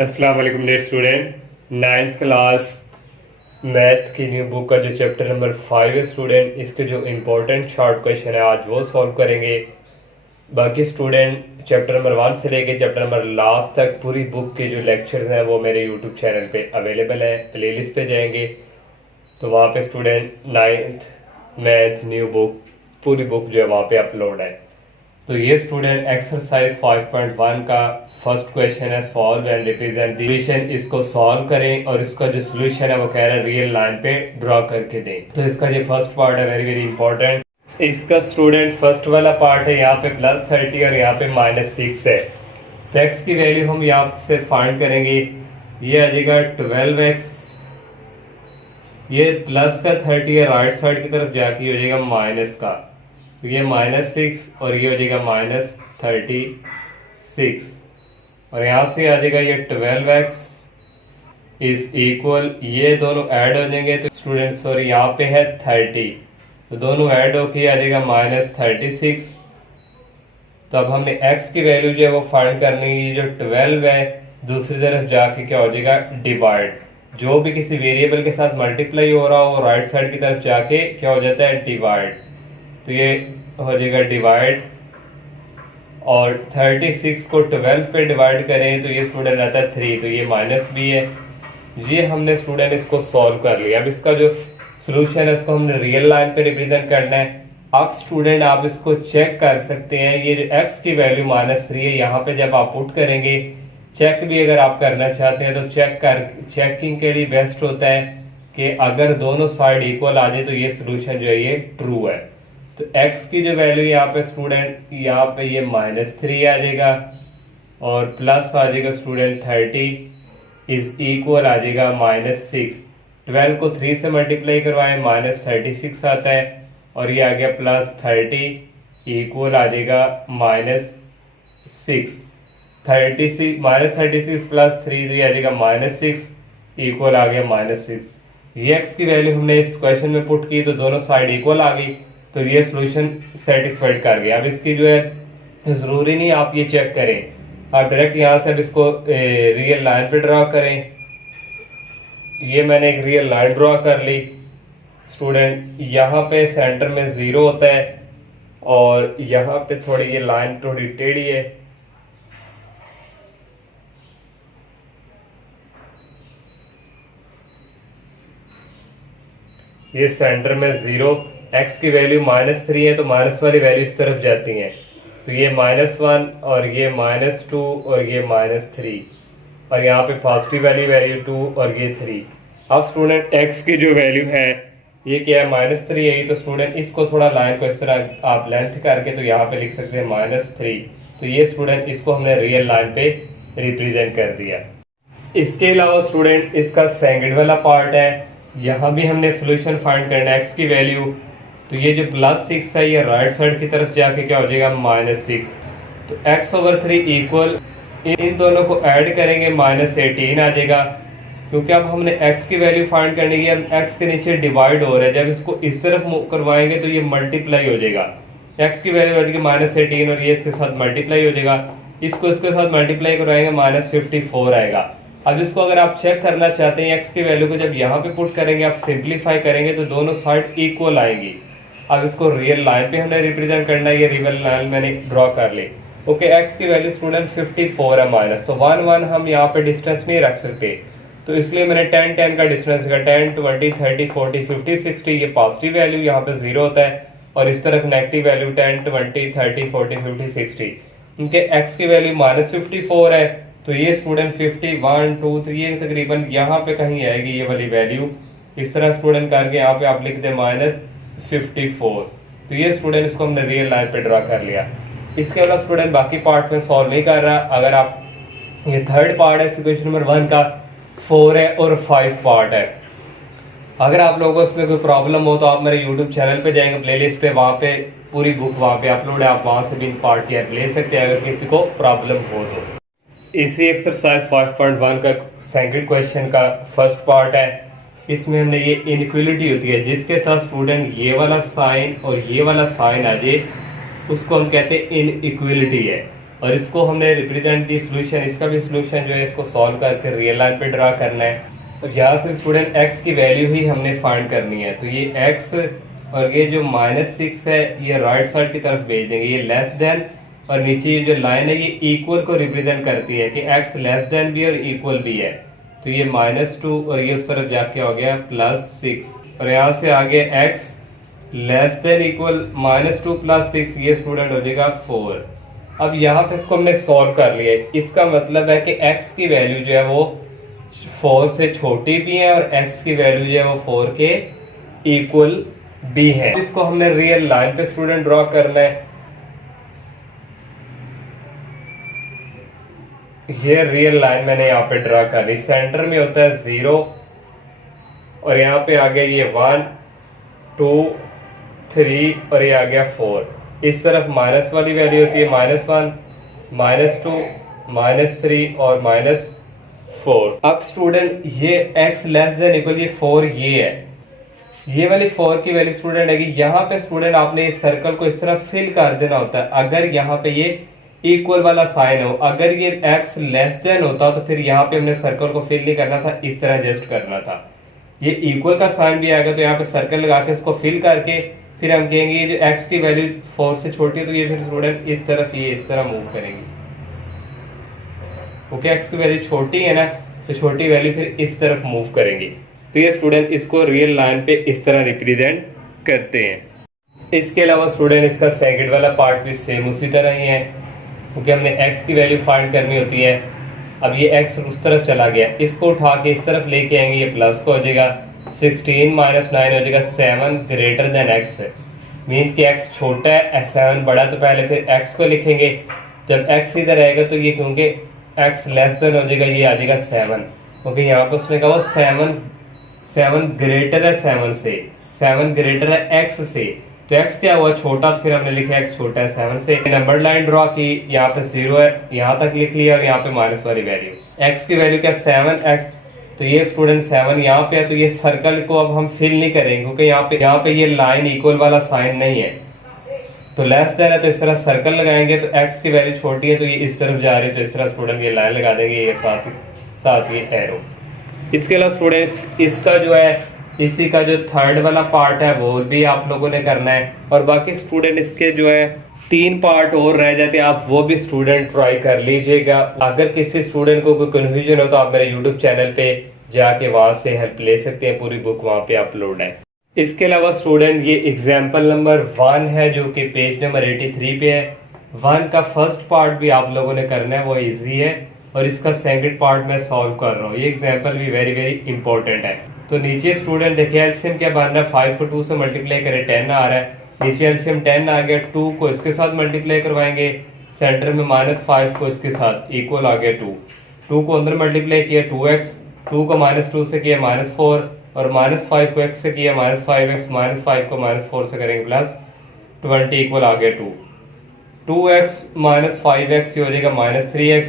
अस्सलाम वालेकुम dear student. Ninth class math की न्यू बुक का जो चैप्टर नंबर 5 है स्टूडेंट, इसके जो इम्पोर्टेंट शॉर्ट क्वेश्चन है आज वो सॉल्व करेंगे। बाकी स्टूडेंट चैप्टर नंबर 1 से लेके चैप्टर नंबर लास्ट तक पूरी बुक के जो लेक्चर्स हैं वो मेरे यूट्यूब चैनल पे अवेलेबल है। प्लेलिस्ट पे जाएंगे तो वहाँ पे student ninth math new book पूरी बुक जो है वहाँ पे अपलोड है। तो ये स्टूडेंट एक्सरसाइज 5.1 का फर्स्ट क्वेश्चन है, solve and represent the equation. इसको सॉल्व करें और इसका जो सोल्यूशन है वो कह रहा है रियल लाइन पे ड्रॉ करके दें। तो इसका जो फर्स्ट पार्ट है वेरी वेरी इंपॉर्टेंट। इसका स्टूडेंट फर्स्ट वाला पार्ट है, यहाँ पे +30 और यहाँ पे -6 है। तो एक्स की वैल्यू हम यहाँ से फाइंड करेंगे। ये आ जाएगा 12x, ये प्लस का 30 है, राइट साइड की तरफ जाके हो जाएगा माइनस का, तो ये -6 और ये हो जाएगा -36 और यहाँ से आ जाएगा ये 12x इज इक्वल, ये दोनों ऐड हो जाएंगे तो स्टूडेंट सॉरी यहाँ पे है 30, तो दोनों ऐड होके आ जाएगा -36। तो अब हमने x की वैल्यू जो है वो फाइंड करनी है। जो 12 है दूसरी तरफ जाके क्या हो जाएगा डिवाइड, जो भी किसी वेरिएबल के साथ मल्टीप्लाई हो रहा हो राइट साइड की तरफ जाके क्या हो जाता है डिवाइड, तो ये हो जाएगा डिवाइड और 36 को 12 पे डिवाइड करें तो ये स्टूडेंट आता है 3, तो ये माइनस भी है। ये हमने स्टूडेंट इसको सॉल्व कर लिया। अब इसका जो सोल्यूशन है इसको हमने रियल लाइन पे रिप्रेजेंट करना है। अब स्टूडेंट आप इसको चेक कर सकते हैं, ये जो x की वैल्यू -3 है यहाँ पे जब आप पुट करेंगे, चेक भी अगर आप करना चाहते हैं तो चेकिंग के लिए बेस्ट होता है कि अगर दोनों साइड इक्वल आ जाए तो ये सोल्यूशन जो है ये ट्रू है। तो x की जो वैल्यू यहाँ पे स्टूडेंट यहाँ पे ये -3 आ जाएगा और प्लस आ जाएगा स्टूडेंट 30 इज इक्वल आ जाएगा -6। 12 को 3 से मल्टीप्लाई करवाएं -36 आता है और ये आ गया +30 इक्वल आ जाएगा -6। 36 -36 + 3 तो ये आ जाएगा -6 इक्वल आ गया -6। ये x की वैल्यू हमने इस क्वेश्चन में पुट की तो दोनों साइड इक्वल आ गई, तो ये सॉल्यूशन सेटिस्फाइड कर गया। अब इसकी जो है जरूरी नहीं आप ये चेक करें, आप डायरेक्ट यहाँ से अब इसको रियल लाइन पे ड्रॉ करें। ये मैंने एक रियल लाइन ड्रॉ कर ली स्टूडेंट, यहाँ पे सेंटर में 0 होता है और यहाँ पे थोड़ी ये लाइन थोड़ी टेढ़ी है। ये सेंटर में 0, x की वैल्यू -3 है तो माइनस वाली वैल्यू इस तरफ जाती है, तो ये -1 और ये -2 और ये -3 और यहाँ पे पॉजिटिव वाली वैल्यू 2 और ये 3। अब स्टूडेंट x की जो वैल्यू है ये क्या है -3 है, तो स्टूडेंट इसको थोड़ा लाइन को इस तरह आप लेंथ करके तो यहाँ पे लिख सकते हैं -3। तो ये स्टूडेंट इसको हमने रियल लाइन पे रिप्रेजेंट कर दिया। इसके अलावा स्टूडेंट इसका सेकंड वाला पार्ट है, यहाँ भी हमने सोल्यूशन फाइंड करना है x की वैल्यू। तो ये जो +6 है ये राइट साइड की तरफ जाके क्या हो जाएगा -6, तो x/3 इक्वल इन दोनों को ऐड करेंगे -18 आ जाएगा, क्योंकि अब हमने x की वैल्यू फाइंड करनी है। x के नीचे डिवाइड हो रहा है, जब इसको इस तरफ मूव करवाएंगे तो ये मल्टीप्लाई हो जाएगा। x की वैल्यू हो जाएगी -18 और ये इसके साथ मल्टीप्लाई हो जाएगा, इसको इसके साथ मल्टीप्लाई करवाएंगे -54 आएगा। अब इसको अगर आप चेक करना चाहते हैं x की वैल्यू को जब यहाँ पे पुट करेंगे आप सिंप्लीफाई करेंगे तो दोनों साइड इक्वल आएंगी। अब इसको रियल लाइन पे हमने रिप्रेजेंट करना है, ये रियल लाइन मैंने ड्रॉ कर ली। ओके, x की वैल्यू स्टूडेंट 54 है माइनस, तो 1 1 हम यहाँ पे डिस्टेंस नहीं रख सकते, तो इसलिए मैंने 10 10 का डिस्टेंस रखा। 10 20 30 40 50 60 ये पॉजिटिव वैल्यू यहाँ पे 0 होता है और इस तरफ नेगेटिव वैल्यू 10 20 30 40 50 60। उनके x की वैल्यू -54 है, तो ये स्टूडेंट 51 2 तो ये तकरीबन यहाँ पे कहीं आएगी ये वाली वैल्यू। इस तरह स्टूडेंट करके यहाँ पे आप लिख दे -54, तो ये स्टूडेंट इसको हमने रियल लाइन पे ड्रा कर लिया। इसके अलावा स्टूडेंट बाकी पार्ट में सॉल्व नहीं कर रहा। अगर आप ये थर्ड पार्ट है क्वेश्चन नंबर 1 का, 4 है और 5 पार्ट है। अगर आप लोगों को इसमें कोई प्रॉब्लम हो तो आप मेरे यूट्यूब चैनल पे जाएंगे, प्लेलिस्ट पे वहाँ पे पूरी बुक वहाँ पे अपलोड है, आप वहाँ से भी इन पार्ट की हेल्प ले सकते हैं अगर किसी को प्रॉब्लम हो तो। इसी एक्सरसाइज 5.1 का सेकंड क्वेश्चन का फर्स्ट पार्ट है। इसमें हमने ये इनइक्वलिटी होती है जिसके साथ स्टूडेंट ये वाला साइन और ये वाला साइन आ जाए उसको हम कहते हैं इनइक्वलिटी है। और इसको हमने रिप्रेजेंट की सोल्यूशन, इसका भी सोल्यूशन जो है इसको सॉल्व करके रियल लाइन पे ड्रा करना है। और यहाँ से स्टूडेंट x की वैल्यू ही हमने फाइंड करनी है। तो ये x और ये जो -6 है ये राइट साइड की तरफ भेज देंगे, ये लेस देन, और नीचे ये जो लाइन है ये इक्वल को रिप्रेजेंट करती है कि x लेस देन भी और इक्वल भी है। तो ये -2 और ये उस तरफ जाके हो गया +6, और यहाँ से आगे x लेस देन इक्वल -2 + 6, ये स्टूडेंट हो जाएगा 4। अब यहाँ पे इसको हमने सॉल्व कर लिया है। इसका मतलब है कि x की वैल्यू जो है वो 4 से छोटी भी है और x की वैल्यू जो है वो 4 के इक्वल भी है। इसको हमने रियल लाइन पे स्टूडेंट ड्रॉ करना है। ये रियल लाइन मैंने यहाँ पे ड्रॉ कर ली। सेंटर में होता है 0 और यहाँ पे आ गया ये 1 2 3 और ये आ गया 4। इस तरफ माइनस वाली वैल्यू होती है -1 -2 -3 और -4। अब स्टूडेंट ये x लेस देन इक्वल ये 4 ये है, ये वाली 4 की वैल्यू स्टूडेंट है कि यहाँ पे स्टूडेंट आपने इस सर्कल को इस तरह फिल कर देना होता है। अगर यहाँ पे ये इक्वल वाला साइन हो, अगर ये x लेस देन होता तो फिर यहाँ पे हमने सर्कल को फिल नहीं करना था, इस तरह एडजस्ट करना था। ये इक्वल का साइन भी आएगा तो यहाँ पे सर्कल लगा के इसको फिल करके फिर हम कहेंगे ये जो x की वैल्यू 4 से छोटी है तो ये फिर स्टूडेंट इस तरफ ये इस तरह मूव करेंगे। ओके, x की वैल्यू छोटी है ना तो छोटी वैल्यू फिर इस तरफ मूव करेंगे। तो ये स्टूडेंट इसको रियल लाइन पे इस तरह रिप्रेजेंट करते हैं। इसके अलावा स्टूडेंट इसका सेकंड वाला पार्ट भी सेम उसी तरह ही है, क्योंकि हमने x की वैल्यू फाइंड करनी होती है। अब ये x उस तरफ चला गया, इसको उठा के इस तरफ लेके आएंगे, ये प्लस को हो जाएगा 16 - 9 हो जाएगा 7 ग्रेटर देन x, मीन्स कि x छोटा है 7 बड़ा, तो पहले फिर x को लिखेंगे। जब x इधर आएगा तो ये क्योंकि x लेस देन हो जाएगा ये आ जाएगा 7, क्योंकि यहाँ पर उसने कहा 7 ग्रेटर है 7 से, 7 ग्रेटर है x से, तो x क्या हुआ छोटा, तो फिर हमने लिखा x छोटा है 7 से। नंबर लाइन ड्रॉ की, यहाँ पे 0 है यहाँ तक लिख लिया और यहाँ पे माइनस वाली वैल्यू, x की वैल्यू क्या 7x, तो ये स्टूडेंट 7 यहाँ पे है। तो ये सर्कल को अब हम फिल नहीं करेंगे क्योंकि यहाँ पे ये लाइन इक्वल वाला साइन नहीं है, तो लेस देन है तो इस तरह सर्कल लगाएंगे। तो x की वैल्यू छोटी है तो ये इस तरफ जा रही है, तो इस तरह स्टूडेंट ये लाइन लगा देंगे, ये साथ ये एरो। इसके अलावा स्टूडेंट्स इसका जो है इसी का जो थर्ड वाला पार्ट है वो भी आप लोगों ने करना है, और बाकी स्टूडेंट इसके जो है 3 पार्ट और रह जाते हैं, आप वो भी स्टूडेंट ट्राई कर लीजिएगा। अगर किसी स्टूडेंट को कोई कन्फ्यूजन हो तो आप मेरे यूट्यूब चैनल पे जाके वहां से हेल्प ले सकते हैं, पूरी बुक वहां पे अपलोड है। इसके अलावा स्टूडेंट ये एग्जाम्पल नंबर 1 है जो कि पेज नंबर 83 पे है। 1 का फर्स्ट पार्ट भी आप लोगों ने करना है, वो ईजी है, और इसका सेकंड पार्ट मैं सॉल्व कर रहा हूँ। ये एग्जाम्पल भी वेरी वेरी इंपॉर्टेंट है। तो नीचे स्टूडेंट देखिए एलसीएम क्या बन रहा है, 5 को 2 से मल्टीप्लाई करें 10 आ रहा है, नीचे एलसीएम 10 आ गया, 2 को इसके साथ मल्टीप्लाई करवाएंगे, सेंटर में -5 को इसके साथ इक्वल आ गया 2 को अंदर मल्टीप्लाई किया 2x, 2 को -2 से किया -4 और -5 को x से किया -5x, -5 को -4 से करेंगे +20 इक्वल आ गया 2x -5x ये हो जाएगा -3x,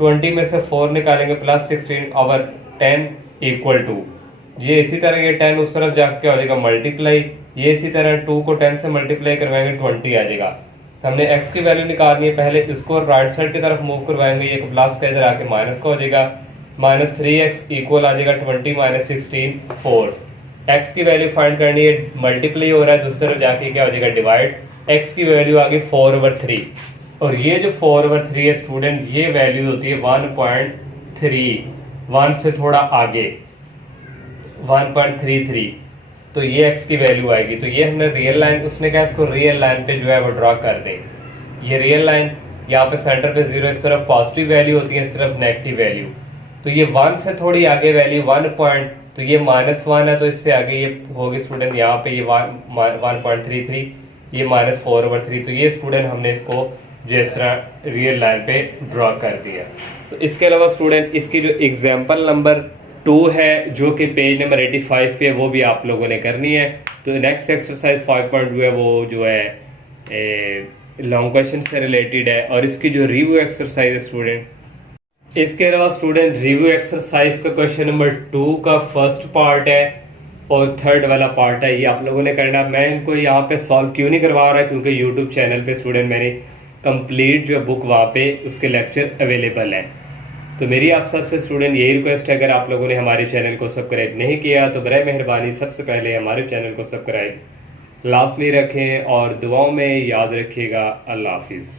20 में से 4 निकालेंगे +16/10 इक्वल 2। ये इसी तरह ये 10 उस तरफ जाके हो जाएगा मल्टीप्लाई, ये इसी तरह 2 को 10 से मल्टीप्लाई करवाएंगे 20 आ जाएगा। हमने x की वैल्यू निकालनी है, पहले इसको राइट साइड की तरफ मूव करवाएंगे, ये प्लस का इधर आके माइनस का हो जाएगा, -3x इक्वल आ जाएगा 20 - 16 4। x की वैल्यू फाइंड करनी है, मल्टीप्लाई हो रहा है, दूसरी तरफ जाके क्या हो जाएगा डिवाइड, x की वैल्यू आ गई 4/3, और ये जो 4/3 है स्टूडेंट ये वैल्यू होती है 1.3, 1 से थोड़ा आगे 1.33, तो ये x की वैल्यू आएगी। तो ये हमने रियल लाइन, उसने कहा इसको रियल लाइन पे जो है वो ड्रॉ कर दें। ये रियल लाइन यहाँ पे सेंटर पे 0, इस तरफ पॉजिटिव वैल्यू होती है, इस तरफ नेगेटिव वैल्यू, तो ये 1 से थोड़ी आगे वैल्यू 1 पॉइंट, तो ये -1 है तो इससे आगे ये होगी स्टूडेंट यहाँ पे ये 1.33, ये -4/3, तो ये स्टूडेंट हमने इसको जिस तरह रियल लाइन पे ड्रॉ कर दिया। तो इसके अलावा स्टूडेंट इसकी जो एग्जाम्पल नंबर 2 है जो कि पेज नंबर 85 पे है वो भी आप लोगों ने करनी है। तो नेक्स्ट एक्सरसाइज 5.2 है वो जो है लॉन्ग क्वेश्चन से रिलेटेड है, और इसकी जो रिव्यू एक्सरसाइज है स्टूडेंट, इसके अलावा स्टूडेंट रिव्यू एक्सरसाइज का क्वेश्चन नंबर 2 का फर्स्ट पार्ट है और थर्ड वाला पार्ट है, ये आप लोगों ने करना। मैं इनको यहाँ पे सॉल्व क्यों नहीं करवा रहा, क्योंकि यूट्यूब चैनल पे स्टूडेंट मैंने कंप्लीट जो बुक वहाँ पे उसके लेक्चर अवेलेबल हैं। तो मेरी आप सबसे स्टूडेंट यही रिक्वेस्ट है, अगर आप लोगों ने हमारे चैनल को सब्सक्राइब नहीं किया तो बराए मेहरबानी सबसे पहले हमारे चैनल को सब्सक्राइब लाजमी रखें और दुआओं में याद रखिएगा। अल्लाह हाफिज़।